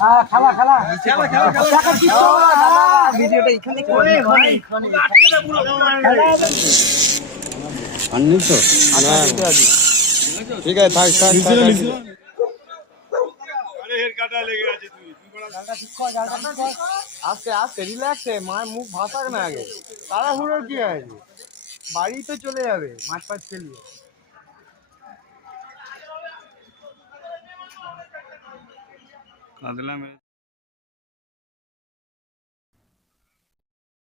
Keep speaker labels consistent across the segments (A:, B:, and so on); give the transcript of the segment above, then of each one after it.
A: হ্যাঁ খেলা খেলা। খেলা খেলা খেলা। ভিডিওটা এখানে করে ভাই
B: আনলিশো ঠিক আছে। থাক থাক থাক
C: আস্তে আস্তে রিল্যাক্সে মায়ের মুখ ভাসাক না আগে। তাড়াহুড়োর কি আছে? বাড়ি তো চলে যাবে মাছ ফাছ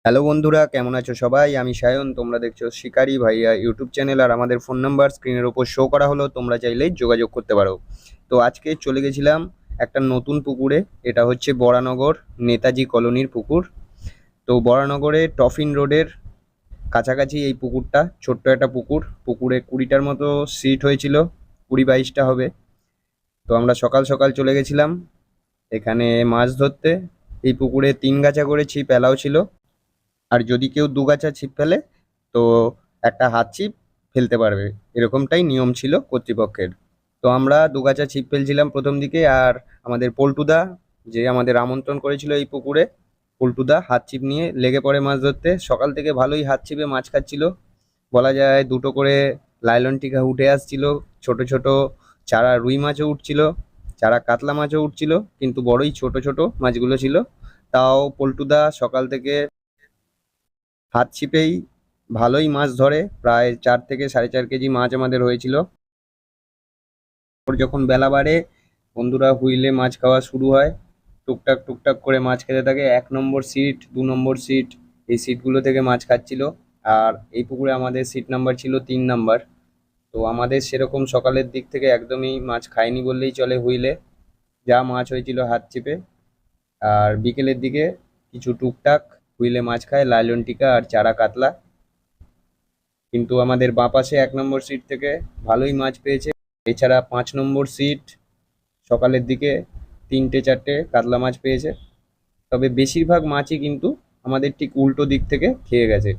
B: হ্যালো বন্ধুরা, কেমন আছো সবাই? আমি সায়ন, তোমরা দেখছ শিকারি ভাইয়া ইউটিউব চ্যানেল, আর আমাদের ফোন নাম্বার স্ক্রিনের ওপর শো করা হলো, তোমরা চাইলেই যোগাযোগ করতে পারো। তো আজকে চলে গেছিলাম একটা নতুন পুকুরে, এটা হচ্ছে বরানগর নেতাজি কলোনির পুকুর। তো বরানগরে টফিন রোডের কাছাকাছি এই পুকুরটা, ছোট্ট একটা পুকুর, পুকুরে কুড়িটার মতো সিট হয়েছিল, কুড়ি বাইশটা হবে। তো আমরা সকাল সকাল চলে গেছিলাম এখানে মাছ ধরতে, এই পুকুরে তিন গাছা করে ছিপ এলাও ছিল। আর যদি কেউ দুগাছা ছিপ ফেলে, তো একটা হাত ছিপ ফেলতে পারবে। এরকমটাই নিয়ম ছিল কর্তৃপক্ষের। তো আমরা দুগাছা ছিপ ফেলছিলাম প্রথম দিকে, আর আমাদের পল্টুদা, যে আমাদের আমন্ত্রণ করেছিল এই পুকুরে, পল্টুদা হাত ছিপ নিয়ে লেগে পড়ে মাছ ধরতে। সকাল থেকে ভালোই হাত ছিপে মাছ খাচ্ছিল। বলা যায় দুটো করে লাইলন টিকা উঠে আসছিল। ছোট ছোট চারা রুই মাছও উঠছিল। চারা কাতলা মাছও উঠছিল, কিন্তু বড়ই ছোট ছোট মাছগুলো ছিল, তাও পল্টুদা সকাল থেকে হাত ছিপেই ভালোই মাছ ধরে, প্রায় চার থেকে সাড়ে চার কেজি মাছ আমাদের হয়েছিল। যখন বেলা বাড়ে, বন্ধুরা হুইলে মাছ খাওয়া শুরু হয়। টুকটাক টুকটাক করে মাছ খেতে থাকে, এক নম্বর সিট, দু নম্বর সিট, এই সিটগুলো থেকে মাছ খাচ্ছিল। আর এই পুকুরে আমাদের সিট নাম্বার ছিল তিন নাম্বার। তো আমাদের সেরকম সকালের দিক থেকে একদমই মাছ খায়নি বললেই চলে হুইলে। যা মাছ হয়েছিল হাত চেপে। আর বিকেলের দিকে কিছু টুকটাক হুইলে মাছ খায় লাইলন টিকা আর চারা কাতলা। কিন্তু আমাদের বাঁ পাশে এক নম্বর সিট থেকে ভালোই মাছ পেয়েছে। এছাড়া পাঁচ নম্বর সিট সকালের দিকে তিনটে চারটে কাতলা মাছ পেয়েছে। তবে বেশিরভাগ মাছই কিন্তু আমাদের ঠিক উল্টো দিক থেকে খেয়ে গেছে।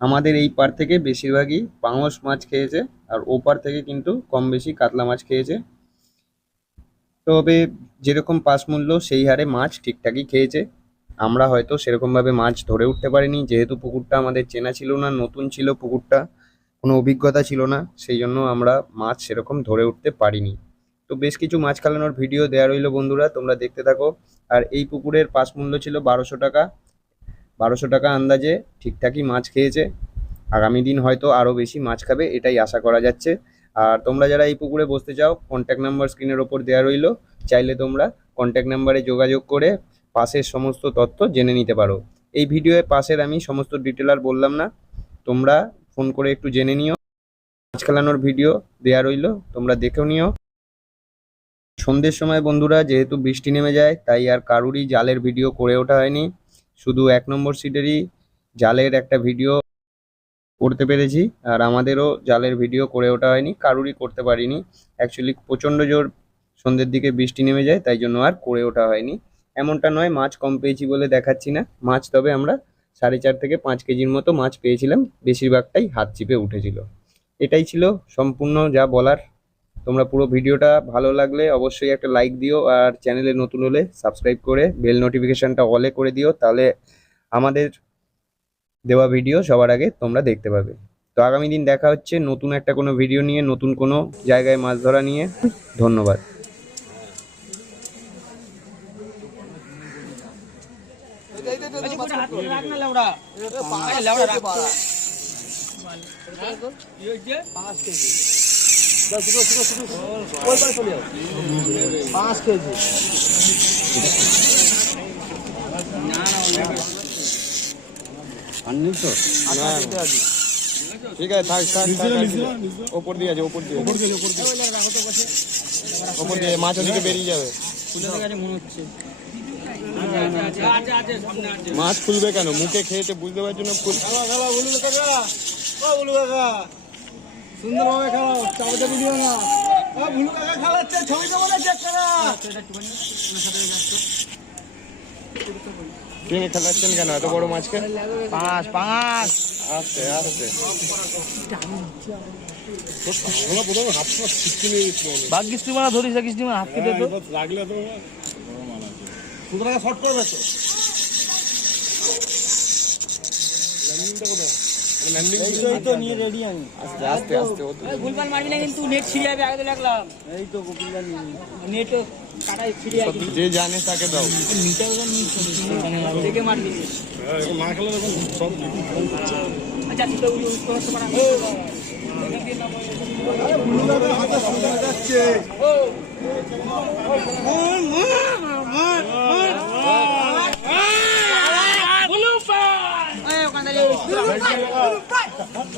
B: আমাদের এই পার থেকে বেশিরভাগই পাঙস মাছ খেয়েছে আর ও পার থেকে কিন্তু কম বেশি কাতলা মাছ খেয়েছে। তবে যেরকম পাস মূল্য সেই হারে মাছ ঠিকঠাকই খেয়েছে। আমরা হয়তো সেরকমভাবে মাছ ধরে উঠতে পারিনি, যেহেতু পুকুরটা আমাদের চেনা ছিল না, নতুন ছিল পুকুরটা, কোনো অভিজ্ঞতা ছিল না, সেই জন্য আমরা মাছ সেরকম ধরে উঠতে পারিনি। তো বেশ কিছু মাছ খালানোর ভিডিও দেওয়া রইল বন্ধুরা, তোমরা দেখতে থাকো। আর এই পুকুরের পাস মূল্য ছিল বারোশো টাকা বারোশো টাকা আন্দাজে ঠিকঠাকই মাছ খেয়েছে। আগামী দিন হয়তো আরও বেশি মাছ খাবে, এটাই আশা করা যাচ্ছে। আর তোমরা যারা এই পুকুরে বসতে চাও কন্ট্যাক্ট নাম্বার স্ক্রিনের ওপর দেওয়া রইল। চাইলে তোমরা কন্ট্যাক্ট নাম্বারে যোগাযোগ করে পাশের সমস্ত তথ্য জেনে নিতে পারো। এই ভিডিওয়ে পাশের আমি সমস্ত ডিটেল আর বললাম না। তোমরা ফোন করে একটু জেনে নিও। মাছ খেলানোর ভিডিও দেওয়া রইল, তোমরা দেখেও নিও। সন্ধ্যের সময় বন্ধুরা, যেহেতু বৃষ্টি নেমে যায়, তাই আর কারুরই জালের ভিডিও করে ওঠা হয়নি। শুধু এক নম্বর সিটেরই জালের একটা ভিডিও করতে পেরেছি, আর আমাদেরও জালের ভিডিও করে ওঠা হয়নি, কারুরই করতে পারিনি। অ্যাকচুয়ালি প্রচণ্ড জোর সন্ধ্যের দিকে বৃষ্টি নেমে যায়, তাই জন্য আর করে ওঠা হয়নি। এমনটা নয়, মাছ কম পেয়েছি বলে দেখাচ্ছি না। মাছ তবে আমরা সাড়ে চার থেকে পাঁচ কেজির মতো মাছ পেয়েছিলাম, বেশিরভাগটাই হাত চিপে উঠেছিল। এটাই ছিল সম্পূর্ণ যা বলার। তোমরা পুরো ভিডিওটা ভালো লাগলে অবশ্যই একটা লাইক দিও আর চ্যানেলে নতুন হলে সাবস্ক্রাইব করে বেল নোটিফিকেশানটা অলে করে দিও তাহলে আমাদের দেওয়া ভিডিও সবার আগে তোমরা দেখতে পাবে তো আগামী দিন দেখা হচ্ছে নতুন একটা কোনো ভিডিও নিয়ে নতুন কোনো জায়গায় মাছ ধরা নিয়ে ধন্যবাদ
A: লেওড়া রাখ
C: পাঁচ কেজি
B: ঠিক আছে থাক থাক থাক ওপর দিয়ে আছে ওপর দিয়ে ওপর দিয়ে ওপর দিয়ে মাছ ওদিকে বেরিয়ে যাবে
A: মনে হচ্ছে
B: মাছ খুলবে কেন? মুখে খেয়েছে বুঝতে পারছ না? ফুল
C: কাকা। কাকা। সুন্দরভাবে খেলাও চাপে চাপে দিও না। ভুলু কাকা খেলাচ্ছে ছবি দেবো না চেক করা
B: খেলাচ্ছেন কেন? এত বড় মাছকে?
C: পাঁচ পাঁচ।
B: আস্তে আস্তে
A: বাঘ কিস্তি মারা ধরিস কিস্তি মারা হাত কেটে তো।
C: আস্তে আস্তে
A: ভুলভাল মারবি না কিন্তু নেট ছিঁড়ে যাবে আগে তো লাগলাম এই তো নেট কাটাই ছিঁড়ে যাবে
C: যে জানে তাকে দাও
A: মিটার থেকে মারবি আচ্ছা ঠিক আছে ইউজ করতে পারা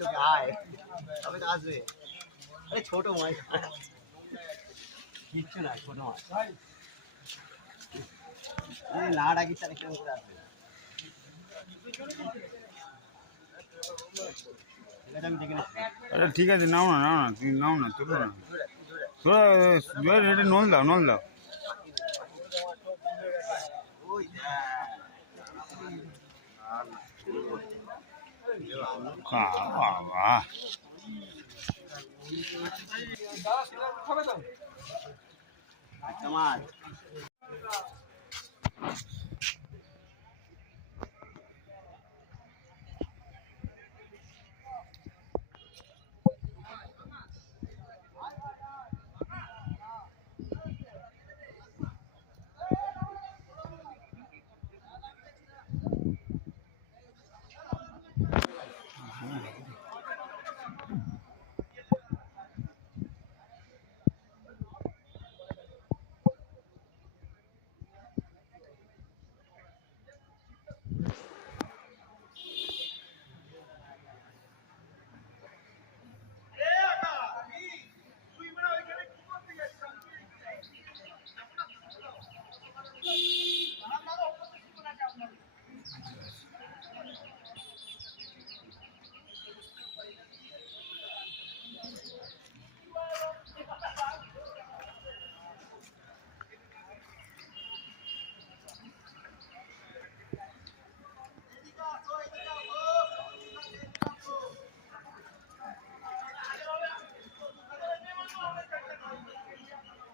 D: তোকে আয়। তবে তো আসবে। আরে ছোট মাছ। কিচ্ছু না ছোট মাছ। না ডাকি তাহলে কেমন করে আসবে? ঠিক আছে,
E: নাও না নাও না তুমি নাও না তুলো না। তোরা এটা নল দাও নল দাও।
D: ওই
E: বাবা।
D: একটা মাছ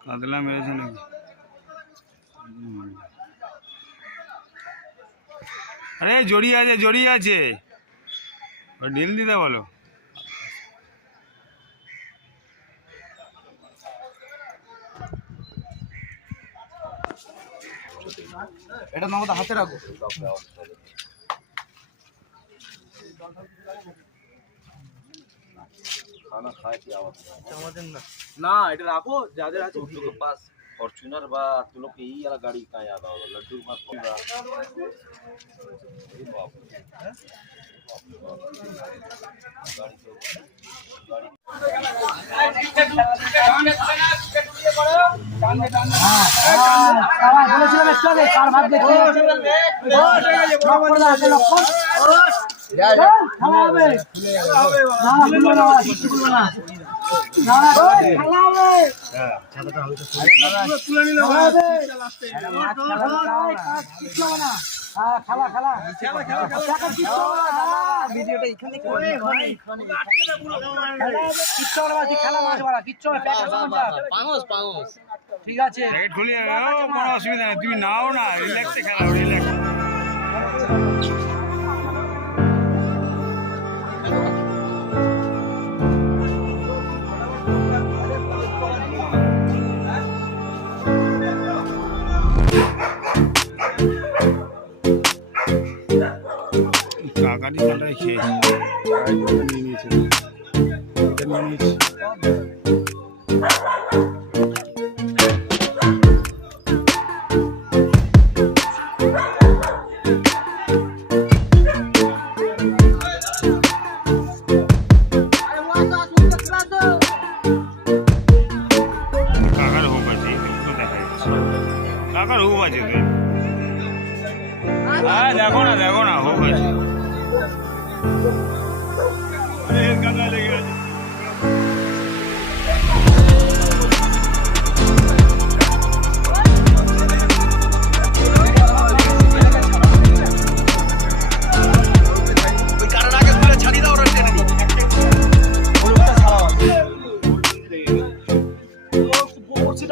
E: কাতলা মেরেছে নাকি? আরে জড়িয়ে আছে জড়িয়ে আছে। ঢিল দিতে বলো।
C: এটা নগদ হাতে রাখো। না। না এটা রাখো যাদের আছে
F: ভিডিও পাস ফরচুনার বা তোলোকে এই वाला গাড়ি কায় আদা হলো লড্ডু বা কোলা এই বাপ গাড়ি তো গাড়ি
A: বলেছিলাম একটু আগে কার ভাত দেখতে লক্ষণ খেলা হবে না খেলা খেলা খেলা। খেলা
C: ভিডিওটা এখানে
A: ভাই খেলা খেলা মাছ মারা ঠিক আছে
E: খুলে কোনো অসুবিধা নেই। তুমি নাও না রিল্যাক্সে রিল্যাক্স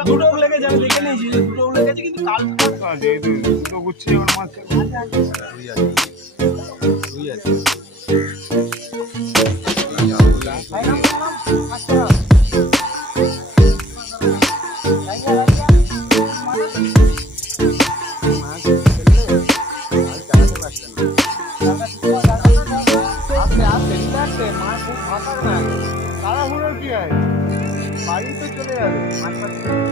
G: দুটো লেগেছে আমি দেখে নিয়েছি দুটো লেগেছে কিন্তু কাল
E: দুটো গুচ্ছি মাছ
A: আগে তাড়াহুড়োর কি আছে? বাড়ি তো চলে যাবে। মাছ